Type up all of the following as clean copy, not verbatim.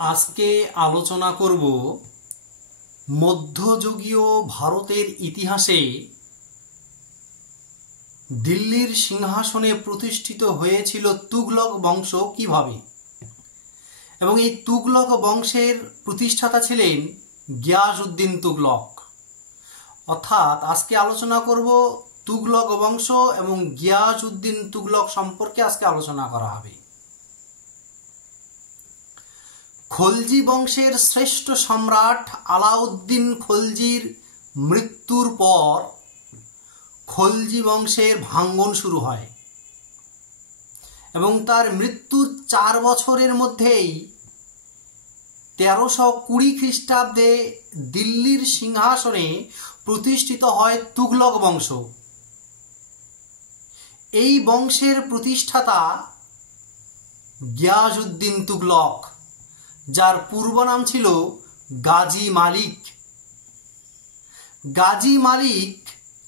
আজকে আলোচনা করব মধ্যযুগীয় ভারতের ইতিহাসে দিল্লির সিংহাসনে প্রতিষ্ঠিত হয়েছিল তুগলক বংশ কিভাবে, এবং এই তুগলক বংশের প্রতিষ্ঠাতা ছিলেন গিয়াসউদ্দিন তুগলক। অর্থাৎ আজকে আলোচনা করব তুগলক বংশ এবং গিয়াসউদ্দিন তুগলক সম্পর্কে আজকে আলোচনা করা হবে। খলজি বংশের শ্রেষ্ঠ সম্রাট আলাউদ্দিন খলজির মৃত্যুর পর খলজি বংশের ভাঙ্গন শুরু হয় এবং তার মৃত্যুর 4 বছরের মধ্যেই 1320 খ্রিস্টাব্দে দিল্লির সিংহাসনে প্রতিষ্ঠিত হয় তুগলক বংশ। এই বংশের প্রতিষ্ঠাতা গিয়াসউদ্দিন তুগলক, যার পূর্ব নাম ছিল গাজী মালিক। গাজী মালিক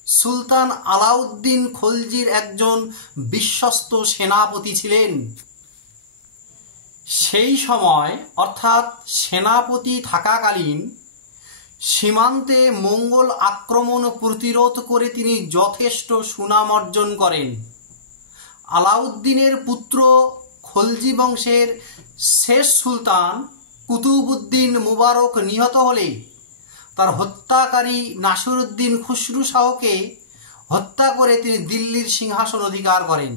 সুলতান আলাউদ্দিন খলজির একজন বিশ্বস্ত সেনাপতি ছিলেন। সেই সময় অর্থাৎ সেনাপতি থাকাকালীন সীমান্তে মঙ্গল আক্রমণ প্রতিরোধ করে তিনি যথেষ্ট সুনাম অর্জন করেন। আলাউদ্দিনের পুত্র খলজি বংশের শেষ সুলতান কুতুবউদ্দিন মুবারক নিহত হলে তার হত্যাকারী নাসিরউদ্দিন খুসরু শাহকে হত্যা করে তিনি দিল্লির সিংহাসন অধিকার করেন।